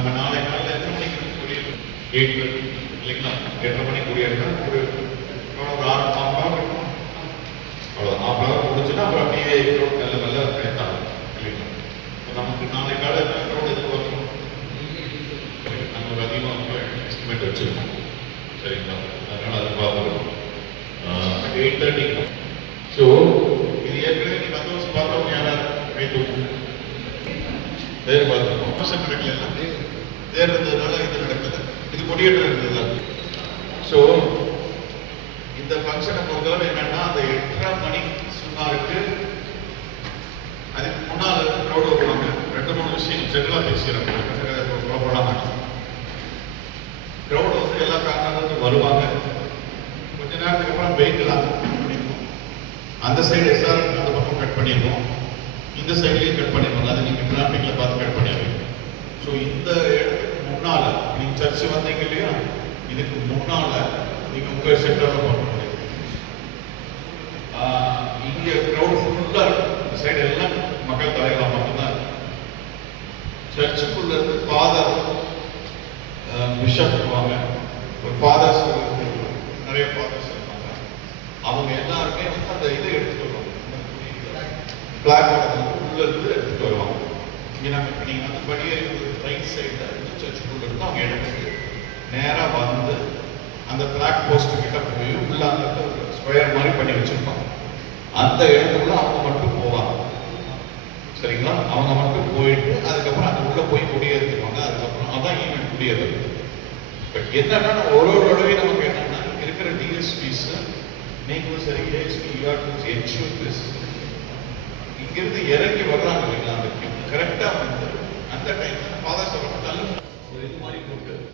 நம்ம நாளை காலையில் எத்தனை மணிக்கு குடியிருக்கோம் எயிட் இல்லைங்களா? எட்டரை மணிக்கு குடியிருக்கோம் ஒரு ஒரு ஆறு ஹாஃப் ஹவர் இருக்கும். அவ்வளோ ஹாஃப் ஹவர் முடிச்சுன்னா அப்புறம் அப்படியே ரோட் நல்ல நல்ல பேசாங்க இல்லைங்களா? இப்போ நமக்கு நாளை காலையில் ரோடு எதிர்பார்க்கணும் நம்ம அதிகமாக எஸ்டிமேட் வச்சுருக்கோம். சரிங்களா? அதனால் அதை பார்க்குறோம் எயிட் தேர்ட்டிக்கு ஸோ இது ஏற்கனவே நீங்கள் பத்து வருஷம் பார்த்தவங்க யாராவது கை தூக்கு தேர் பார்த்துருக்கோம் வருஷம் நடக்கல எல்லாம் தேர்ந்ததுனால இருந்ததுனால இது நடக்கல. இது கொடியேற்றம் இருந்ததுல ஸோ இந்த ஃபங்க்ஷனை பொறுத்தளவு என்னன்னா அந்த எட்டரை மணி சுமாருக்கு அதுக்கு முன்னால் க்ரௌட் வருவாங்க ரெண்டு மூணு விஷயம். ஜெனரலாக பேசிடுறாங்க. போடாம க்ரௌட் வந்து எல்லா காரணங்களும் வருவாங்க. கொஞ்ச நேரத்துக்கு அப்புறம் வெயிட்லாம் அந்த சைடு எஸ்ஆர் அந்த பக்கம் கட் பண்ணிடுவோம். இந்த சைட்லேயும் கட் பண்ணிடுவாங்க அதை நீங்கள் டிராஃபிக்கில் பார்த்து கட் பண்ணிடுவீங்க. ஸோ இந்த சர்ச் வந்தீங்க இல்லையா? இதுக்கு முன்னால நீங்க உங்க சென்டர்ல பார்க்க முடியும் ஆஹ் இங்க கிரௌட் ஃபுல்லா இருக்கும். இந்த சைடு எல்லாம் மக்கள் தலைகளா மட்டும்தான் சர்ச்சுக்குள்ள இருந்து ஃபாதர் பிஷப் இருப்பாங்க ஒரு ஃபாதர்ஸ் நிறைய ஃபாதர்ஸ் இருப்பாங்க. அவங்க எல்லாருமே வந்து அந்த இதை எடுத்துட்டு வருவாங்க. பிளாக் உள்ள இருந்து எடுத்துட்டு வருவாங்க. இங்க நம்ம நீங்க வந்து படியே ரைட் சைடு அவங்க எடுத்து நேரா வந்து அந்த பிளாக் போஸ்ட் கிட்ட போய் உள்ள அந்த ஸ்கொயர் மாதிரி பண்ணி வச்சிருப்பாங்க. அந்த இடத்துக்குள்ள அவங்க மட்டும் போவாங்க. சரிங்களா? அவங்க மட்டும் போயிட்டு அதுக்கப்புறம் அந்த உள்ள போய் குடியேற்றுவாங்க அதுக்கப்புறம் அதான் ஈவெண்ட் குடியேறது பட் என்னன்னா ஒரு ஒரு தடவையும் நமக்கு என்னன்னா இருக்கிற டிஎஸ்பிஸ் நீங்களும் சரி ASP you are to ensure this இங்கிருந்து இறங்கி வர்றாங்க இல்லைங்களா அந்த கரெக்டா வந்து அந்த டைம்ல